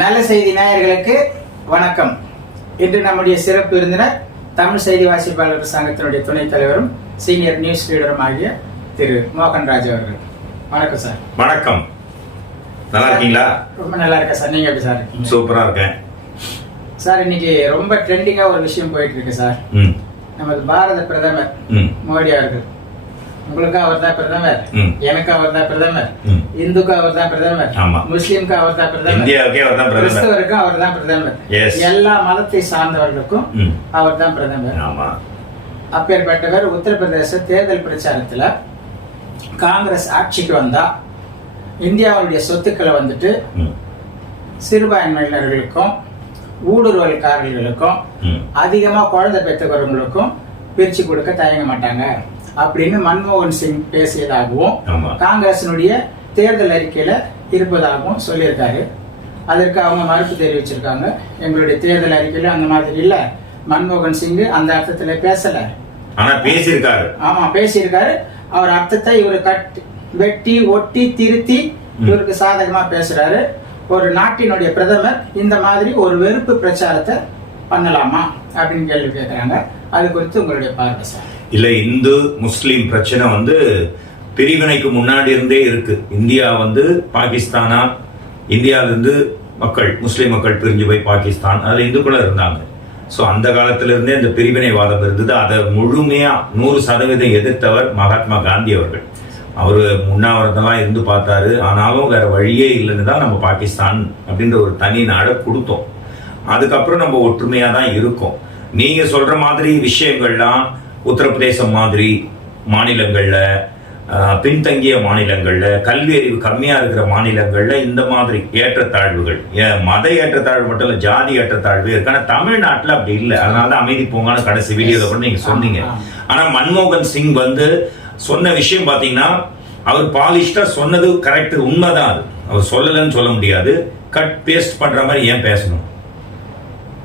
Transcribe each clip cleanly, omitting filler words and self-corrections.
நல்ல செய்தி நேயர்களுக்கு வணக்கம். இன்று நம்முடைய சிறப்பு விருந்தினர் தமிழ் செய்தி வாசிப்பாளர் சங்கத்தினுடைய துணைத் தலைவரும் சீனியர் நியூஸ் ரீடரும் ஆகிய திரு மோகன்ராஜ் அவர்கள். வணக்கம் சார். வணக்கம். நல்லா இருக்கீங்களா? ரொம்ப நல்லா இருக்கேன் சார். நீங்க எப்படி சார் இருக்கீங்க? சூப்பரா இருக்கேன் சார். இன்னைக்கு ரொம்ப ட்ரெண்டிங்கா ஒரு விஷயம் போயிட்டு இருக்கு சார். நமது பாரத பிரதமர் மோடி அவர்கள், உங்களுக்கு அவர் தான் பிரதமர், எனக்கு அவர் தான் பிரதமர், இந்துக்கு அவர் தான் பிரதமர், முஸ்லிம்க்கு அவர் தான் பிரதமர், கிறிஸ்தவருக்கு அவர் தான் பிரதமர், எல்லா மதத்தை சார்ந்தவர்களுக்கும் அவர் தான் பிரதமர். அப்பேற்பட்டவர் உத்தரப்பிரதேச தேர்தல் பிரச்சாரத்துல காங்கிரஸ் ஆட்சிக்கு வந்தா இந்தியாவுடைய சொத்துக்களை வந்துட்டு சிறுபான்மையினர்களுக்கும் ஊடுருவல்காரர்களுக்கும் அதிகமா குழந்தை பெற்றவர்களுக்கும் பிரிச்சு கொடுக்க தயங்க மாட்டாங்க அப்படின்னு மன்மோகன் சிங் பேசியதாகவும் காங்கிரசினுடைய தேர்தல் அறிக்கையில இருப்பதாகவும் சொல்லியிருக்காரு. அதற்கு அவங்க மறுப்பு தெரிவிச்சிருக்காங்க. எங்களுடைய தேர்தல் அறிக்கையில அந்த மாதிரி இல்ல, மன்மோகன் சிங் அந்த அர்த்தத்துல பேசல, ஆனா பேசியிருக்காரு. ஆமா பேசியிருக்காரு. அவர் அர்த்தத்தை இவரு வெட்டி ஒட்டி திருத்தி இவருக்கு சாதகமா பேசுறாரு. ஒரு நாட்டினுடைய பிரதமர் இந்த மாதிரி ஒரு வெறுப்பு பிரச்சாரத்தை பண்ணலாமா அப்படின்னு கேள்வி கேட்கிறாங்க. அது குறித்து உங்களுடைய பார்வை சார். இல்ல, இந்து முஸ்லிம் பிரச்சனை பிரிவினைக்கு முன்னாடி இருந்தே இருக்கு. இந்தியா பாகிஸ்தானா, இந்தியாவில இருந்து மக்கள் முஸ்லிம் மக்கள் பிரிஞ்சு போய் பாகிஸ்தான், அதுல இந்துக்களும் இருந்தாங்க. சோ அந்த காலத்துல இருந்தே இந்த பிரிவினைவாதம் இருந்தது. அதை முழுமையா 100% எதிர்த்தவர் மகாத்மா காந்தி அவர்கள். அவரு உண்ணாவிரதெல்லாம் இருந்து பார்த்தாரு. ஆனாலும் வேற வழியே இல்லைன்னு தான் நம்ம பாகிஸ்தான் அப்படின்ற ஒரு தனி நாடை கொடுத்தோம். அதுக்கப்புறம் நம்ம ஒற்றுமையா தான் இருக்கோம். நீங்க சொல்ற மாதிரி விஷயங்கள்லாம் உத்தரப்பிரதேசம் மாதிரி மாநிலங்கள்ல, பின்தங்கிய மாநிலங்கள்ல, கல்வி அறிவு கம்மியா இருக்கிற மாநிலங்கள்ல இந்த மாதிரி ஏற்றத்தாழ்வுகள், மத ஏற்றத்தாழ்வு மட்டும் இல்ல, ஜாதி ஏற்றத்தாழ்வு இருக்கு. ஆனா தமிழ்நாட்டுல அப்படி இல்லை. அதனால அமைதி போங்கன்னு கடைசி வீடியோல கூட நீங்க சொன்னீங்க. ஆனா மன்மோகன் சிங் சொன்ன விஷயம் பாத்தீங்கன்னா, அவர் பாலிஷ்டா சொன்னது கரெக்ட், உண்மைதான். அது அவர் சொல்லலன்னு சொல்ல முடியாது. கட் பேஸ்ட் பண்ற மாதிரி ஏன் பேசணும்?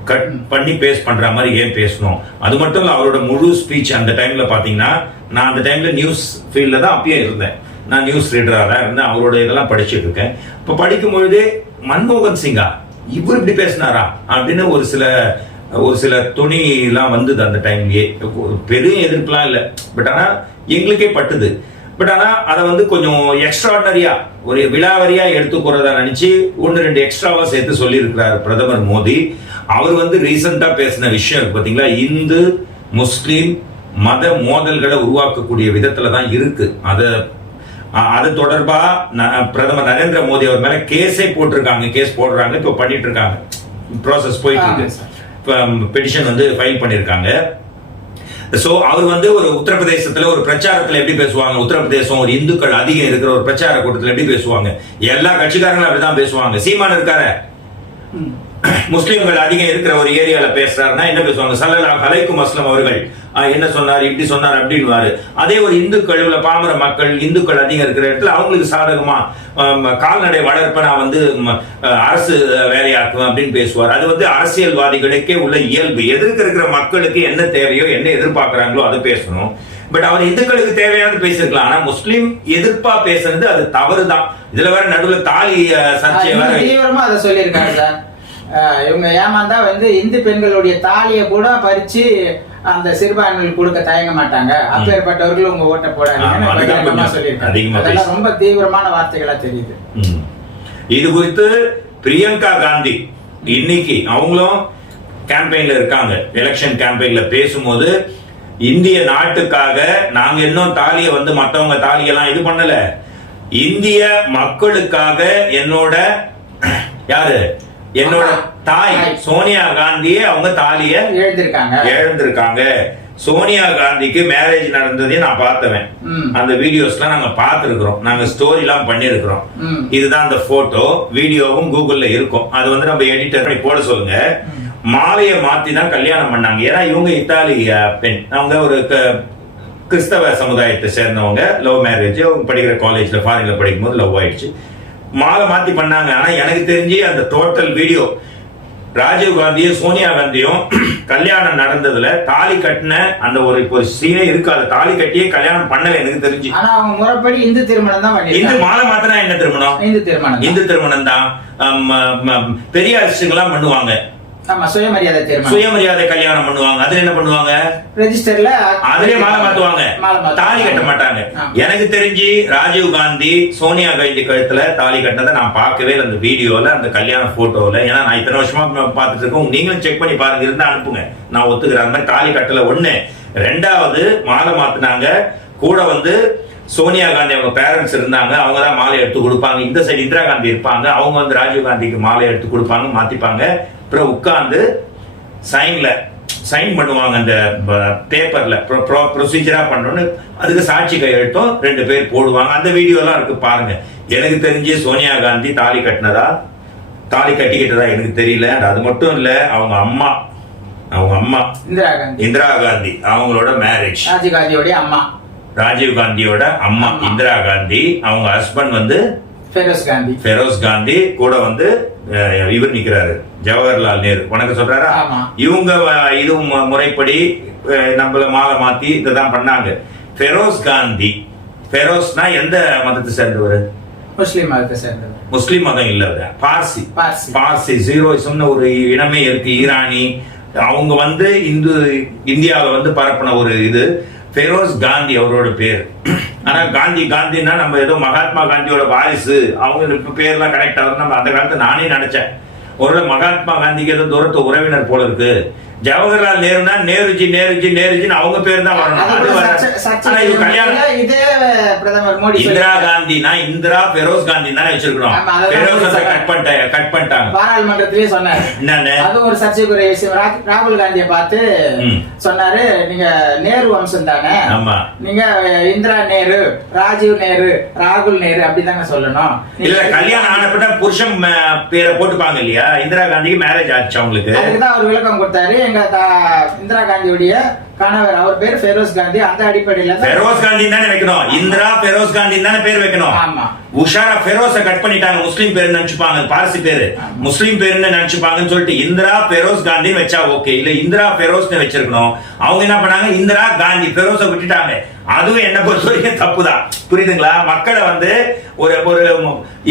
கட் பண்ணி பேஸ்ட் பண்ற மாதிரி ஏன் பேசணும்? அது மட்டும் இல்ல, அவரோட முழு ஸ்பீச் அந்த டைம்ல பாத்தீங்கன்னா, நான் அந்த டைம்ல நியூஸ் ஃபீல்ட்ல தான் அப்பயே இருந்தேன். நான் நியூஸ் ரீடரா தான் இருந்தேன். அவரோட இதெல்லாம் படிச்சுட்டு இருக்கேன். இப்ப படிக்கும் பொழுதே மன்மோகன் சிங்கா இவர் இப்படி பேசினாரா அப்படின்னு ஒரு சில துணி எல்லாம் வந்தது அந்த டைம்லயே. பெரிய எதிர்ப்புலாம் இல்லை, பட் ஆனா எங்களுக்கே பட்டுது. பட் ஆனா அதை கொஞ்சம் எக்ஸ்ட்ராடனரியா ஒரு விழாவரியா எடுத்துக்கிறதா நினைச்சு 1-2 எக்ஸ்ட்ராவா சேர்த்து சொல்லி இருக்கிறார் பிரதமர் மோடி. அவர் ரீசெண்டா பேசின விஷயம் பாத்தீங்களா, இந்து முஸ்லிம் மத மோதல்களை உருவாக்கக்கூடிய விதத்துல தான் இருக்கு. அது தொடர்பா பிரதமர் நரேந்திர மோடி அவர் மேல கேஸே போட்டிருக்காங்க, கேஸ் போடுறாங்க, இப்ப பண்ணிட்டு இருக்காங்க. ப்ராசஸ் போயிட்டு இருக்கு. பெட்டிஷன் ஃபைல் பண்ணிருக்காங்க. சோ அவர் ஒரு உத்தரப்பிரதேசத்துல ஒரு பிரச்சாரத்துல எப்படி பேசுவாங்க, உத்தரப்பிரதேசம் ஒரு இந்துக்கள் அதிகம் இருக்கிற ஒரு பிரச்சார கூட்டத்தில் எப்படி பேசுவாங்க, எல்லா கட்சிக்காரங்களும் அப்படிதான் பேசுவாங்க. சீமான் இருக்காரு, முஸ்லிம்கள் அதிகம் இருக்கிற ஒரு ஏரியால பேசுறாருன்னா என்ன பேசுவாங்க, ஸல்லல்லாஹு அலைஹி வஸல்லம் அவர்கள் என்ன சொன்னார், இப்படி சொன்னார் அப்படின்வாரு. அதே ஒரு இந்துக்கள் பாமர மக்கள் இந்துக்கள் அதிகம் இருக்கிற இடத்துல அவங்களுக்கு சாதகமா கால்நடை வளர்ப்ப நான் அரசு வேலையாக்குவேன் அப்படின்னு பேசுவார். அது அரசியல்வாதிகளுக்கே உள்ள இயல்பு. எதிர்க்க இருக்கிற மக்களுக்கு என்ன தேவையோ என்ன எதிர்பார்க்கிறாங்களோ அதை பேசணும். பட் அவர் இந்துக்களுக்கு தேவையானது பேசிருக்கலாம். ஆனா முஸ்லிம் எதிர்ப்பா பேசுறது அது தவறுதான். இதுல வேற நடுவில் தாலி சர்ச்சை தீவிரமா அதை சொல்லியிருக்காங்க சார். இவங்க ஏமாந்தா இந்து பெண்களுடைய தாலியை கூட பறிச்சு அந்த சிறுபான்மைகள் கொடுக்க தயங்க மாட்டாங்க. அப்பேற்பட்டவர்கள் உங்க ஓட்ட போடாதீங்கன்னு சொல்லியிருக்காங்க. ரொம்ப தீவிரமான வார்த்தைகளா தெரியுது. இது குறித்து பிரியங்கா காந்தி இன்னைக்கு அவங்களும் கேம்பெயின்ல இருக்காங்க. எலெக்ஷன் கேம்பெயின்ல பேசும்போது, இந்திய நாட்டுக்காக நாங்க இன்னும் தாலியை மத்தவங்க தாலியெல்லாம் இது பண்ணல, இந்திய மக்களுக்காக என்னோட தாய் சோனியா காந்தியே அவங்க தாலிய இழந்திருக்காங்க. சோனியா காந்திக்கு மேரேஜ் நடந்ததையும் நான் பார்த்தவன். அந்த வீடியோஸ்லாம் நாங்க பார்த்திருக்கிறோம், நாங்க ஸ்டோரி எல்லாம் பண்ணிருக்கிறோம். இதுதான் அந்த போட்டோ, வீடியோவும் கூகுள்ல இருக்கும். அது நம்ம எடிட்டர் பண்ணி போட சொல்லுங்க. மாலையை மாத்தி தான் கல்யாணம் பண்ணாங்க. ஏன்னா இவங்க இத்தாலி பெண், அவங்க ஒரு கிறிஸ்தவ சமுதாயத்தை சேர்ந்தவங்க. லவ் மேரேஜ், அவங்க படிக்கிற காலேஜ்ல ஃபாரின்ல படிக்கும் போது லவ் ஆயிடுச்சு. மாலை மாத்தி பண்ணாங்க. ஆனா எனக்கு தெரிஞ்சு அந்த டோட்டல் வீடியோ ராஜீவ் காந்தியும் சோனியா காந்தியும் கல்யாணம் நடந்ததுல தாலி கட்டின அந்த ஒரு சீனே இருக்காது. தாலி கட்டியே கல்யாணம் பண்ணல எனக்கு தெரிஞ்சு. ஆனா அவங்க முறைப்படி இந்து திருமணம் தான் பண்ணிருக்காங்க. இந்து மாலை மாத்தினா என்ன திருமணம்? இந்து திருமணம் தான். பெரிய அரசுகள்லாம் பண்ணுவாங்க. ஆமா, சுயமரியாதை கல்யாணம் பண்ணுவாங்க. அதுல என்ன பண்ணுவாங்க? ரெஜிஸ்டர்ல அதுலயே மாலை மாத்துவாங்க, தாலி கட்ட மாட்டாங்க. எனக்கு தெரிஞ்சு ராஜீவ் காந்தி சோனியா காந்தி கழுத்துல தாலி கட்டினதை நான் பார்க்கவே இல்லை அந்த வீடியோல, அந்த கல்யாண போட்டோல. ஏன்னா நான் இத்தனை வருஷமா பார்த்துட்டு இருக்கேன். நீங்களும் செக் பண்ணி பாருங்க, இருந்தா அனுப்புங்க, நான் ஒத்துக்கிறேன். அந்த மாதிரி தாலி கட்டல. ஒண்ணு. ரெண்டாவது, மாலை மாத்தினாங்க. கூட வந்து சோனியா காந்தி அவங்க பேரண்ட்ஸ் இருந்தாங்க, அவங்க தான் மாலை எடுத்து கொடுப்பாங்க. இந்த சைடு இந்திரா காந்தி இருப்பாங்க, அவங்க வந்து ராஜீவ் காந்திக்கு மாலை எடுத்து கொடுப்பாங்க, மாத்திப்பாங்க. அப்புறம் உட்கார்ந்து சைன் பண்ணுவாங்க அந்த பேப்பர்ல. ப்ரொசீஜரா பண்ணணும்னு அதுக்கு சாட்சி கையெழுத்தும் 2 பேர் போடுவாங்க. அந்த வீடியோ எல்லாம் இருக்கு, பாருங்க. எனக்கு தெரிஞ்சு சோனியா காந்தி தாலி கட்டிக்கிட்டதா எனக்கு தெரியல. அது மட்டும் இல்ல, அவங்க அம்மா இந்திரா காந்தி அவங்களோட மேரேஜ், ராஜீவ் காந்தியோட அம்மா இந்திரா காந்தி, அவங்க ஹஸ்பண்ட் வந்து ஃபெரோஸ் காந்தி. கூட வந்து இவர் நிக்கிறாரு, ஜவஹர்லால் நேரு. வணக்கம் சொல்றாரா? இவங்க இது முறைப்படி நம்மள மாலை மாத்தி இததான் பண்ணாங்க. ஃபெரோஸ்னா எந்த மதத்தை சேர்ந்தவர்? முஸ்லிம் மதம் இல்ல, பார்சி. ஜீரோயிசம்னு ஒரு இனமே இருக்கு, ஈரானி. அவங்க வந்து இந்தியாவில வந்து பரப்பின ஒரு இது. ஃபெரோஸ் காந்தி அவரோட பேர். ஆனா காந்தின்னா நம்ம ஏதோ மகாத்மா காந்தியோட வாரிசு, அவங்க பேர்லாம் கனெக்ட் ஆகுது. நம்ம அந்த காலத்துல நானே நினைச்சேன், ஒரு மகாத்மா காந்திக்கு ஏதோ தூரத்து உறவினர் போல இருக்கு. ஜவஹர்லால் நேருனா நேருஜின்னு அவங்க பேர் தான் வரணும். இந்திரா காந்தினா ஃபெரோஸ் காந்தி தானே வச்சிருக்கணும். கட் பண்ணிட்டாங்க. பாராளுமன்றத்திலேயே சொன்னாரு. என்னன்னு? அது ஒரு சர்ச்சைக்குரிய விஷயம். ராகுல் காந்தியை பார்த்து சொன்னாரு, நீங்க நேரு வம்சம் தானே, நீங்க இந்திரா நேரு, ராஜீவ் நேரு, ராகுல் நேரு அப்படிதாங்க சொல்லணும். இல்ல, கல்யாணம் ஆனப்பட்ட புருஷன் பேரை போட்டுப்பாங்க இல்லையா? இந்திரா காந்திக்கு மேரேஜ் ஆச்சு அவங்களுக்கு. அதுக்குதான் அவர் விளக்கம் கொடுத்தாரு. இந்திரா காந்தியுடைய கணவர், அவர் பேர் ஃபெரோஸ் காந்தி. அந்த அடிப்படையில ஃபெரோஸ் காந்தி தானே வைக்கணும். இந்திரா ஃபெரோஸ் காந்தி தானே பேர் வைக்கணும். ஆமா. உஷாரா ஃபெரோஸ கட் பண்ணிட்டாங்க. முஸ்லீம் பேர் நினைச்சுப்பாங்க, பார்சி பேரு முஸ்லீம் பேருன்னு நினைச்சுப்பாங்கன்னு சொல்லிட்டு இந்திரா ஃபெரோஸ் காந்தி வச்சா ஓகே. இல்ல இந்திரா ஃபெரோஸ்னு வச்சிருக்கணும். அவங்க என்ன பண்ணாங்க, இந்திரா காந்தி ஃபெரோஸ விட்டுட்டாங்க. அதுவும் என்ன பொறுத்த வரைக்கும் தப்புதான். புரியுதுங்களா? மக்களை வந்து ஒரு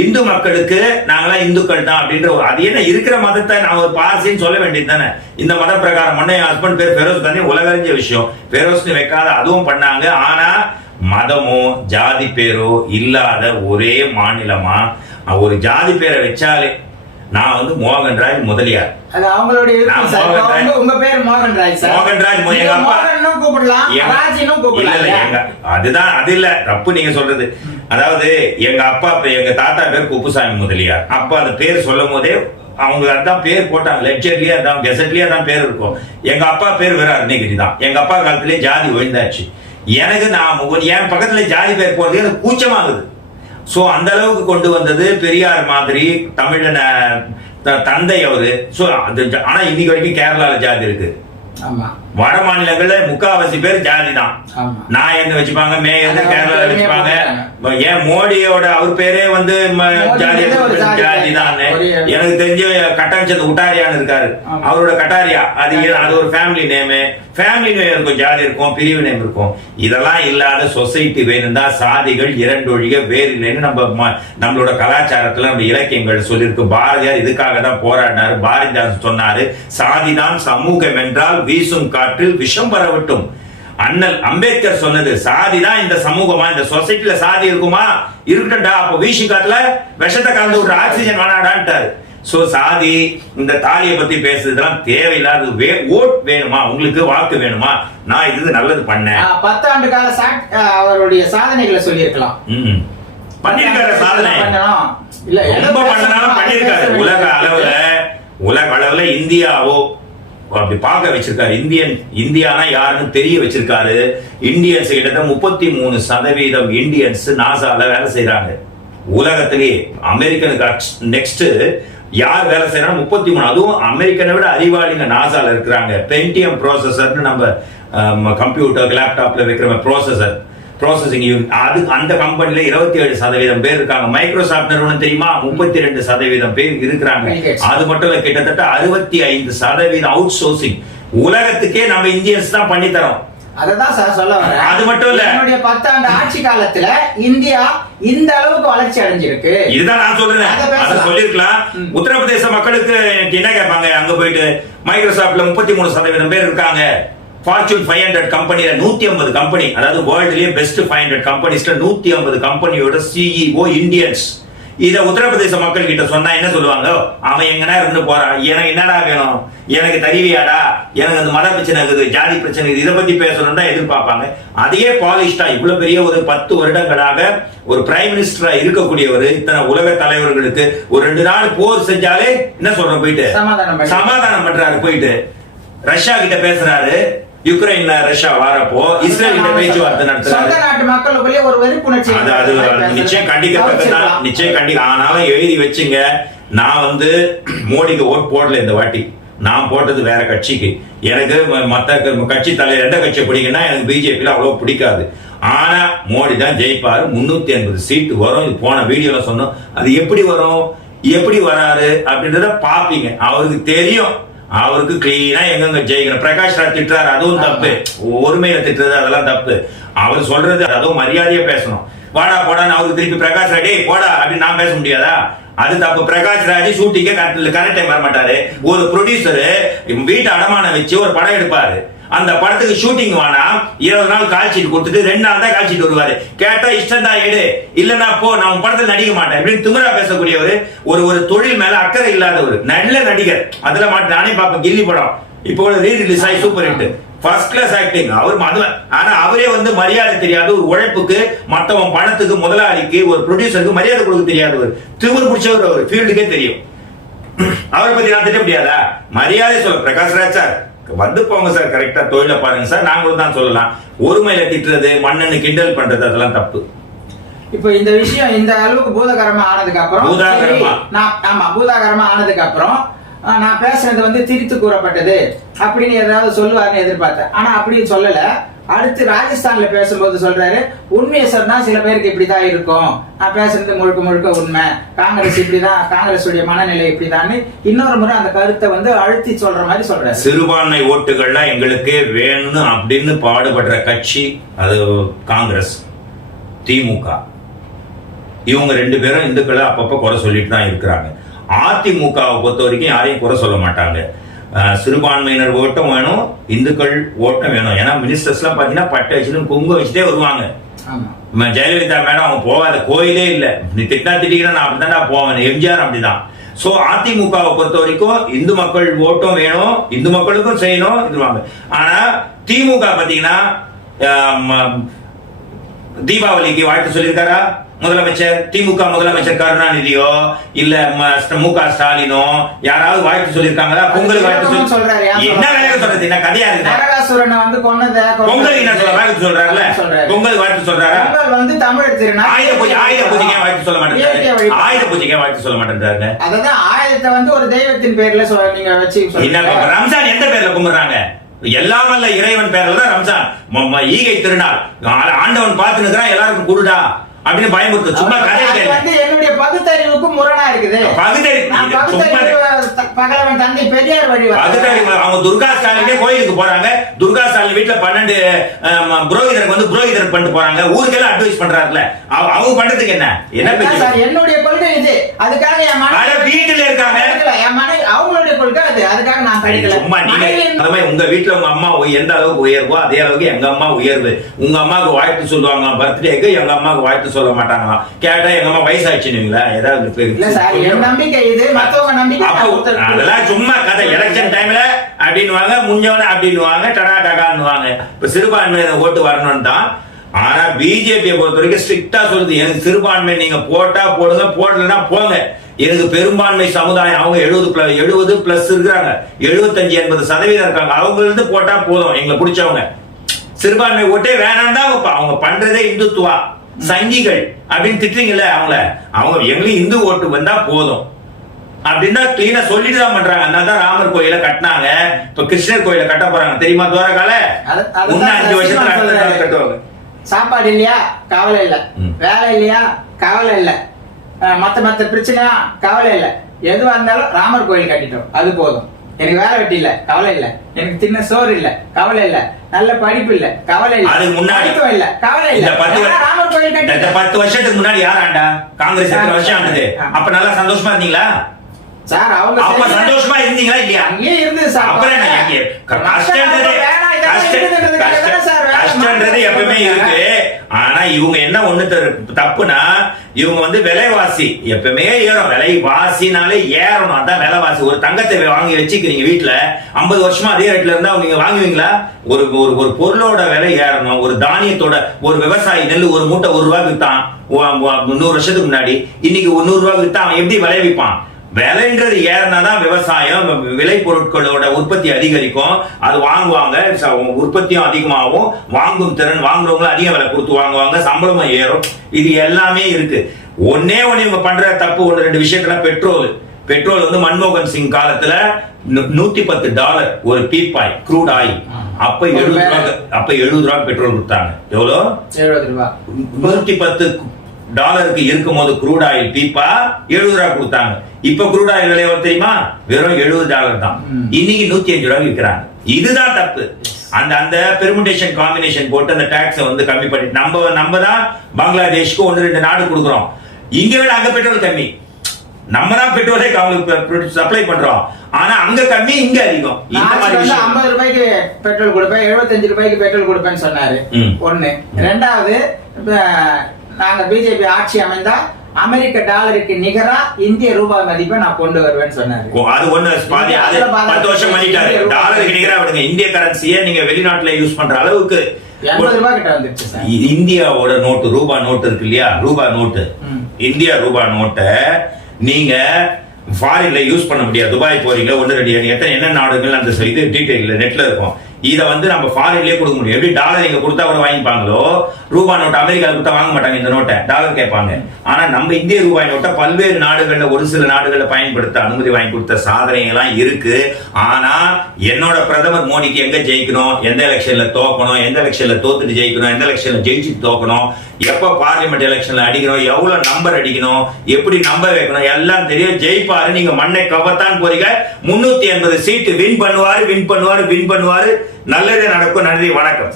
இந்து மக்களுக்கு நாங்களாம் இந்துக்கள் தான் அப்படின்ற அது என்ன இருக்கிற மதத்தை நான் ஒரு பார்சின்னு சொல்ல வேண்டியது தானே. இந்த மத பிரகாரம் என் ஹஸ்பண்ட் பேர் ஃபெரோஸ் காந்தி, உலகறிஞ்ச விஷயம். ஃபெரோஸ்னு வைக்காத அதுவும் பண்ணாங்க. ஆனா மதமோ ஜாதி பேரோ இல்லாத ஒரே மாநிலமா ஒரு ஜாதி பேரை வச்சாலே, நான் வந்து மோகன்ராஜ் முதலியார். அது அவங்களுடைய உங்க பேர் மோகன்ராஜ் சார். மோகன்ராஜ் அதுதான், அது இல்ல தப்பு நீங்க சொல்றது. அதாவது எங்க அப்பா எங்க தாத்தா பேர் குப்புசாமி முதலியார். அப்ப அந்த பேர் சொல்லும் போதே அவங்க அதான் பேர் போட்டாங்க. லெக்சர்லயே அதான், கெசட்லயே அதான் பேர் இருக்கும். எங்க அப்பா பேர் வேற அருணகிரி தான். எங்க அப்பா காலத்திலேயே ஜாதி ஒழிந்தாச்சு. எனக்கு என் பக்கத்துல ஜாதி பேர் போறது எனக்கு கூச்சமாகுது. சோ அந்த அளவுக்கு கொண்டு வந்தது பெரியார் மாதிரி தமிழன தந்தை அவரு. சோ ஆனா இன்னைக்கு வரைக்கும் கேரளால ஜாதி இருக்கு. வட மாநிலங்கள்ல முக்காவாசி பேர் ஜாதி தான். நான் என்ன வச்சுப்பாங்க, மேயர் கேரளால வச்சுப்பாங்க. ஏன் மோடியோட அவர் பேரே வந்து ஜாதி தான். எனக்கு தெரிஞ்சு கட்டாஞ்சந்த் உட்டாரியான்னு இருக்காரு, அவரோட கட்டாரியா. அது ஒரு ஃபேமிலி நேம். ஃபேமிலி நேம் இருக்கும், ஜாதி இருக்கும், பிரிவு நேம் இருக்கும். இதெல்லாம் இல்லாத சொசைட்டி வேணும்னா சாதிகள் 2 ஒழிக வேறு இல்லைன்னு நம்மளோட கலாச்சாரத்துல நம்ம இலக்கியங்கள் சொல்லியிருக்கு. பாரதியார் இதுக்காக தான் போராடினாரு. பாரதியார் சொன்னாரு, சாதிதான் சமூகம் என்றால் வீசும் காற்றில் விஷம் பரவட்டும். அண்ணல் அம்பேத்கர் சொன்னது சாதிதான் இந்த சமூகமா, இந்த சொசைட்டில சாதி இருக்குமா, இருக்கட்டா. அப்ப வீசி காட்டுல விஷத்தை கலந்து விட்டு ஆக்சிஜன் வேணாடான்ட்டாரு. சோ சாதி, இந்த தாலியை பத்தி பேசுறதுலாம் தேவையில்லாத. ஓட் வேணுமா உங்களுக்கு, வாக்கு வேணுமா, நான் இது நல்லது பண்ணேன். 10 ஆண்டு கால அவருடைய சாதனைகளை சொல்லியிருக்கலாம். பண்ணிருக்காரு சாதனை, இல்ல ரொம்ப பண்ணனாலும் பண்ணிருக்காரு. உலக அளவுல இந்தியாவோ அப்படி பார்க்க வச்சிருக்காரு. இந்தியானா யாருன்னு தெரிய வச்சிருக்காரு. இந்தியன்ஸ் கிட்ட 33% இந்தியன்ஸ் நாசால வேலை செய்யறாங்க உலகத்திலேயே. அமெரிக்கனுக்கு நெக்ஸ்ட் யார் வேலை செய்யறாங்க 33. அதுவும் அமெரிக்கனை விட அறிவாளிங்க நாசால இருக்கிறாங்க. பென்டியம் ப்ராசஸர்னு நம்ம கம்ப்யூட்டர் லேப்டாப்ல வைக்கிற ப்ராசஸர். Processing unit. அது அந்த கம்பெனில 27% பேர் இருக்காங்க. மைக்ரோசாஃப்ட் நிறுவனம் தெரியுமா, 32% பேர் இருக்கிறாங்க. அது மட்டும் இல்ல, கிட்டத்தட்ட 65% அவுட் சோர்சிங். உலகத்துக்கே நம்ம இந்தியன்ஸ் தான் பண்ணி தரோம். அததான் சார் சொல்ல வரேன். அது மட்டும் இல்ல, என்னுடைய 10 ஆண்டு ஆட்சி காலத்துல இந்தியா இந்த அளவுக்கு வளர்ச்சி அடைஞ்சிருக்கு. இதுதான் நான் சொல்றேன். அத சொல்லிருக்கலாம். உத்தரப்பிரதேச மக்களுக்கு என்ன கேட்பாங்க, அங்க போயிட்டு மைக்ரோசாஃப்ட்ல 33% பேர் இருக்காங்க. ஃபார்ச்சூன் 500 கம்பெனில 150 கம்பெனி, அதாவது வேர்ல்ட்லயே பெஸ்ட் 500 கம்பெனிஸ்ல 150 கம்பெனியோட சிஇஓ இந்தியன்ஸ். இத உத்தரப்பிரதேச மக்கள் கிட்ட சொன்னா என்ன சொல்லுவாங்க, அவன் எங்கன்னா இருந்து போறான், எனக்கு என்னடா வேணும், எனக்கு தருவியாடா, எனக்கு அந்த மத பிரச்சனை இருக்குது, ஜாதி பிரச்சனை இருக்குது, இதை பத்தி பேசணும்னா எதிர்பார்ப்பாங்க. அதே பாலிஷ்டா இவ்வளவு பெரிய ஒரு 10 வருடங்களாக ஒரு பிரைம் மினிஸ்டரா இருக்கக்கூடியவர் இத்தனை உலக தலைவர்களுக்கு ஒரு 2 நாள் போர் செஞ்சாலே என்ன சொல்றோம், போயிட்டு சமாதானம் பண்றாரு, போயிட்டு ரஷ்யா கிட்ட பேசுறாரு, யுக்ரைன் ரஷ்யா வாரப்போ இஸ்ரேல் கிட்ட பேச்சுவார்த்தை நடத்துறாரு. நாட்டு மக்களுக்குள்ளே ஒரு வெறுப்புணர்ச்சி, அது நிச்சயம் கண்டிக்கப்பட்டதுதான், நிச்சயம் ஆனாலும் எழுதி வச்சுங்க. நான் வந்து மோடிக்கு ஓட் போடல இந்த வாட்டி. நான் போட்டது வேற கட்சிக்கு. எனக்கு மத்த கட்சி தலைவர் எந்த கட்சியை பிடிக்குன்னா எனக்கு பிஜேபியில அவ்வளவு பிடிக்காது. ஆனா மோடி தான் ஜெயிப்பாரு, 380 சீட் வரும். இது போன வீடியோல சொன்னோம். அது எப்படி வரும், எப்படி வராரு அப்படின்றத பாப்பீங்க. அவருக்கு தெரியும், அவருக்கு கிளீனா எங்க ஜெயிக்கணும். பிரகாஷ் ராஜ் திட்டுறாரு, அதுவும் தப்பு. ஒருமையில திட்டுறது அதெல்லாம் தப்பு. அவர் சொல்றது அதுவும் மரியாதையா பேசணும். வாடா போடான்னு அவருக்கு திருப்பி பிரகாஷ் ராஜ் போடா அப்படின்னு நான் பேச முடியாதா? அது தப்பு. பிரகாஷ் ராஜ் ஷூட்டிங்கே கரெக்ட் டைம் வர மாட்டாரு. ஒரு ப்ரொடியூசர் வீட்டு அடமானம் வச்சு ஒரு படம் எடுப்பாரு. அந்த படத்துக்கு ஷூட்டிங் வேணா 20 நாள் கால் ஷீட் கொடுத்துட்டு 2 நாள் தான் கால் ஷீட் வருவாரு. கேட்டா இஷ்டம் தான் எடு, இல்லன்னா போ, நான் படத்தில் நடிக்க மாட்டேன் அப்படின்னு திமிரா பேசக்கூடியவர், ஒரு தொழில் மேல அக்கறை இல்லாதவர், நல்ல நடிகர். அதுல மாட்டேன். நானே பாப்பேன் கில்லி படம், இப்போ ரீ ரிலீஸ் ஆகி super hit, first class acting. அவர் மதுவன். ஆனா அவரே வந்து மரியாதை தெரியாத ஒரு உழைப்புக்கு, மத்தவன் பணத்துக்கு, முதலாளிக்கு, ஒரு ப்ரொடியூசருக்கு மரியாதை கொடுக்க தெரியாதவர், திமிர் பிடிச்சவர். அவர் ஃபீல்டுக்கே தெரியும். அவரை பத்தி நான் திட்ட முடியாதா? மரியாதை சொல்ல பிரகாஷ் ராஜ் சார் வந்து போங்க சார், கரெக்டா தொழில பாருங்க சார், நாங்களும் தான் சொல்லலாம். ஒருமையில திட்டுறது, மண்ணன்னு கிண்டல் பண்றது அதெல்லாம் தப்பு. இப்போ இந்த விஷயம் இந்த அளவுக்கு பூதாகரமா ஆனதுக்கு அப்புறம், பூதாகரமா ஆனதுக்கு அப்புறம் நான் பேசுறது வந்து திரித்து கூறப்பட்டது அப்படின்னு ஏதாவது சொல்லுவாருன்னு எதிர்பார்த்தேன். ஆனா அப்படி சொல்லல. அடுத்து ராஜஸ்தான்ல பேசும்போது சொல்றாரு, உண்மையை சொன்னா சில பேருக்கு இப்படிதான் இருக்கும், நான் பேசுறது முழுக்க முழுக்க உண்மை, காங்கிரஸ் இப்படிதான், காங்கிரஸ் உடைய மனநிலை இப்படிதான் இன்னொரு முறை அந்த கருத்தை வந்து அழுத்தி சொல்ற மாதிரி சொல்றாரு. சிறுபான்மை ஓட்டுகள்லாம் எங்களுக்கு வேணும் அப்படின்னு பாடுபடுற கட்சி அது காங்கிரஸ், திமுக. இவங்க 2 பேரும் இந்துக்களை அப்பப்ப குறை சொல்லிட்டு தான் இருக்கிறாங்க. அதிமுகவை பொறுத்த வரைக்கும் யாரையும் குறை சொல்ல மாட்டாங்க. சிறுபான்மையினர் ஓட்டம் வேணும், இந்துக்கள் ஓட்டம் வேணும். ஏன்னா மினிஸ்டர்ஸ் எல்லாம் பாத்தீங்கன்னா பட்டை வச்சுட்டு குங்குமம் வச்சுட்டே வருவாங்க. ஜெயலலிதா மேடம் அவங்க போகாத கோயிலே இல்ல. நீ திட்டா திட்டிக்கிற நான் அப்படிதான் போவேன். எம்ஜிஆர் அப்படிதான். சோ அதிமுகவை பொறுத்த வரைக்கும் இந்து மக்கள் ஓட்டம் வேணும், இந்து மக்களுக்கும் செய்யணும் இதுவாங்க. ஆனா திமுக பாத்தீங்கன்னா தீபாவளிக்கு வாழ்த்து சொல்லியிருக்காரா முதலமைச்சர்? திமுக முதலமைச்சர் கருணாநிதியோ இல்ல மு.க. ஸ்டாலினோ யாராவது வாழ்த்து சொல்லிருக்காங்களா? பொங்கல் வாழ்த்து சொல்றாரு. என்ன வேலையை சொல்றது? என்ன கதையா இருக்கு? பொங்கல் என்ன சொல்ற வாழ்த்து சொல்றாருல, பொங்கல் வாழ்த்து சொல்றாரா? வந்து தமிழ் திருநாள் ஆயுத பூஜைக்கே வாழ்த்து சொல்ல மாட்டேங்கிறாரு. ஆயுத பூஜைக்கே வாழ்த்து சொல்ல மாட்டேங்கிறாங்க. அதான் ஆயுதத்தை வந்து ஒரு தெய்வத்தின் பேர்ல நீங்க வச்சு ரம்ஜான் எந்த பேர்ல கும்பிடுறாங்க? எல்லாம் அல்ல இறைவன் பேர்ல தான் ரம்ஜான், ஈகை திருநாள். ஆண்டவன் பார்த்து நிற்கிறான், எல்லாருக்கும் கொடுடா அப்படின்னு பயமுறுத்து. சும்மா கதை என்னுடைய பகுத்தறிவுக்கு முரணா இருக்குது. பகலவன் தந்தை பெரியார் வழி அவங்க துர்கா ஸ்டாலினே கோயிலுக்கு போறாங்க. துர்கா ஸ்டாலின் வீட்டுல 12 புரோகிதருக்கு வந்து புரோகிதர் பண்ணிட்டு போறாங்க. ஊருக்கெல்லாம் அட்வைஸ் பண்றாருல, அவங்க பண்றதுக்கு என்ன என்னுடைய கொள்கை இது. அதுக்காக என் மனைவி வீட்டுல இருக்காங்க, என் மனைவி அவங்களுடைய கொள்கை அது. அதுக்காக நான் படிக்கல. உங்க வீட்டுல உங்க அம்மா எந்த அளவுக்கு உயர்வோ அதே அளவுக்கு எங்க அம்மா உயர்வு. உங்க அம்மாவுக்கு வாழ்த்து சொல்லுவாங்க பர்த்டேக்கு, எங்க அம்மாவுக்கு வாழ்த்து சொல்ல மாட்டாங்களா? கேட்டா எங்க அம்மா வயசாச்சுங்களா ஏதாவது நம்பிக்கை இது, மத்தவங்க நம்பிக்கை. அதெல்லாம் சும்மா கதை. எலெக்ஷன் டைம்ல அப்படின்னுவாங்க, முஞ்சவன அப்படின்னுவாங்க, டடா டகான்னுவாங்க. இப்ப சிறுபான்மையினர் ஓட்டு வரணும்னு தான். ஆனா பிஜேபியை பொறுத்த வரைக்கும் ஸ்ட்ரிக்டா சொல்லுது, எனக்கு சிறுபான்மை நீங்க போட்டா போடுங்க, போடலன்னா போங்க. எனக்கு பெரும்பான்மை சமுதாயம் அவங்க 70 பிளஸ் இருக்கிறாங்க, 75-80% இருக்காங்க. அவங்க இருந்து போட்டா போதும், எங்களை பிடிச்சவங்க. சிறுபான்மை ஓட்டே வேணாம் தான் அவங்க பண்றதே இந்துத்துவா சங்கிகள் அப்படின்னு திட்டுறீங்கல்ல அவங்கள. அவங்க எங்களுக்கு இந்து ஓட்டு வந்தா போதும் அப்படின்னா கிளீனா சொல்லிட்டு தான் பண்றாங்க. அதனாலதான் ராமர் கோயில கட்டினாங்க, இப்ப கிருஷ்ணர் கோயில கட்ட போறாங்க தெரியுமா? துவாரகால இன்னும் 5 வருஷத்துல கட்டுவாங்க. சாப்பாடு இல்லையா கவலை இல்ல, வேலை இல்லையா கவலை இல்ல, மத்த பிரச்சனையா கவலை இல்ல, எதுவா இருந்தாலும் ராமர் கோயில் கட்டிட்டோம் அது போதும். எனக்கு வேலை வெட்டி இல்ல கவலை இல்ல, எனக்கு தின்ன சோறு இல்ல கவலை இல்ல, நல்ல படிப்பு இல்ல கவலை இல்ல, அதுக்கு முன்னாடி இல்ல கவலை இல்ல. ராமர் கோயில் கட்டி 10 வருஷத்துக்கு முன்னாடி யார் ஆண்டா? காங்கிரஸ் எத்தனை வருஷம் ஆண்டது? அப்ப நல்லா சந்தோஷமா இருந்தீங்களா சார்? அவங்க அப்ப சந்தோஷமா இருந்தீங்களா இல்லையா? அங்கேயே இருந்தது சார். அப்புறம் என்ன கஷ்டன்றது எப்பவுமே இருக்கு. ஆனா இவங்க என்ன ஒண்ணு தப்புனா, இவங்க வந்து விலைவாசி எப்பவுமே ஏறும். விலைவாசினாலே ஏறணும், அதான் விலைவாசி. ஒரு தங்கத்தை வாங்கி வச்சுக்கிறீங்க வீட்டுல, 50 வருஷமா அதே ரேட்ல இருந்தா நீங்க வாங்குவீங்களா? ஒரு ஒரு பொருளோட விலை ஏறணும். ஒரு தானியத்தோட, ஒரு விவசாயி நெல் ஒரு மூட்டை 1 ரூபாய்க்கு வித்தான் 100 வருஷத்துக்கு முன்னாடி, இன்னைக்கு 100 ரூபாய்க்கு வித்தான், அவன் எப்படி விளைவிப்பான்? விலைன்றது ஏறினாதான் விவசாயம், விலை பொருட்களோட உற்பத்தி அதிகரிக்கும், அது வாங்குவாங்க, உற்பத்தியும் அதிகமாகும், வாங்கும் திறன், வாங்குறவங்களும் அதிக விலை கொடுத்து வாங்குவாங்க, சம்பளமும் ஏறும். இது எல்லாமே இருக்கு. ஒன்னே ஒண்ணு இவங்க பண்ற தப்பு 1-2 விஷயத்துல, பெட்ரோல் வந்து மன்மோகன் சிங் காலத்துல $110 ஒரு பீப்பாய் க்ரூட் ஆயில். அப்ப 70 ரூபாய் பெட்ரோல் கொடுத்தாங்க. எவ்வளவு? 70 ரூபாய். $110 இருக்கும் போது க்ரூட் ஆயில் பீப்பா 70 ரூபாய் கொடுத்தாங்க. இப்ப க்ரூட் ஆயில் விலை தெரியுமா? வெறும் $70 தான். இன்னைக்கு 105 ரூபாய் விற்கிறாங்க. இதுதான் தப்பு. அந்த பெர்முடேஷன் காம்பினேஷன் போட்டு அந்த டாக்ஸ் வந்து கம்மி பண்ணி நம்ம தான் பங்களாதேஷ்க்கு 1-2 நாடு கொடுக்குறோம். இங்க விட அங்க பெட்ரோல் கம்மி. நம்ம தான் பெட்ரோலே அவங்களுக்கு சப்ளை பண்றோம். ஆனா அங்க கம்மி, இங்க அதிகம். 50 ரூபாய்க்கு பெட்ரோல் கொடுப்பேன், 75 ரூபாய்க்கு பெட்ரோல் கொடுப்பேன்னு சொன்னாரு. ஒண்ணு. ரெண்டாவது, நாங்க பிஜேபி ஆட்சி அமைந்தா அமெரிக்க டாலருக்கு நிகரா இந்திய ரூபாய் மதிப்பை நான் கொண்டு வருவேன்னு சொன்னாரு. அது ஒண்ணு 10 வருஷம் பண்ணிட்டாரு. டாலருக்கு நிகரா விடுங்க, இந்திய கரன்சியை நீங்க வெளிநாட்டுல யூஸ் பண்ற அளவுக்கு 80 ரூபாய் கிட்ட வந்துருச்சு. இந்தியாவோட நோட்டு, ரூபாய் நோட்டு இருக்கு இல்லையா, ரூபாய் நோட்டு, இந்தியா ரூபாய் நோட்டை நீங்க ஃபாரின்ல யூஸ் பண்ண முடியாது. துபாய் போறீங்க, 1-2 என்ன நாடுகள் அந்த இது டீடைல் நெட்ல இருக்கும். இதை வந்து நம்ம ஃபாரின்லயே கொடுக்க முடியும். எப்படி டாலர் இங்க கொடுத்தா கூட வாங்கிப்பாங்களோ, ரூபாய் நோட்டு அமெரிக்கால கொடுத்தா வாங்க மாட்டாங்க, இந்த நோட்டை டாலர் கேட்பாங்க. ஆனா நம்ம இந்திய ரூபாய் நோட்டை பல்வேறு நாடுகள்ல, ஒரு சில நாடுகள்ல பயன்படுத்த அனுமதி வாங்கி கொடுத்த சாதனை எல்லாம் இருக்கு. ஆனா என்னோட பிரதமர் மோடிக்கு எங்க ஜெயிக்கணும், எந்த எலெக்ஷன்ல தோக்கணும், எந்த எலெக்ஷன்ல தோத்துட்டு ஜெயிக்கணும், எந்த எலெக்ஷன்ல ஜெயிச்சு தோக்கணும், எப்ப பார்லிமெண்ட் எலெக்ஷன்ல அடிக்கணும், எவ்வளவு நம்பர் அடிக்கணும், எப்படி நம்பர் வைக்கணும் எல்லாம் தெரியும். ஜெயிப்பாரு. நீங்க மண்ணை கவத்தான் போறீங்க. 380 சீட்டு வின் பண்ணுவாரு. நல்லதே நடக்கும். நன்றி, வணக்கம்.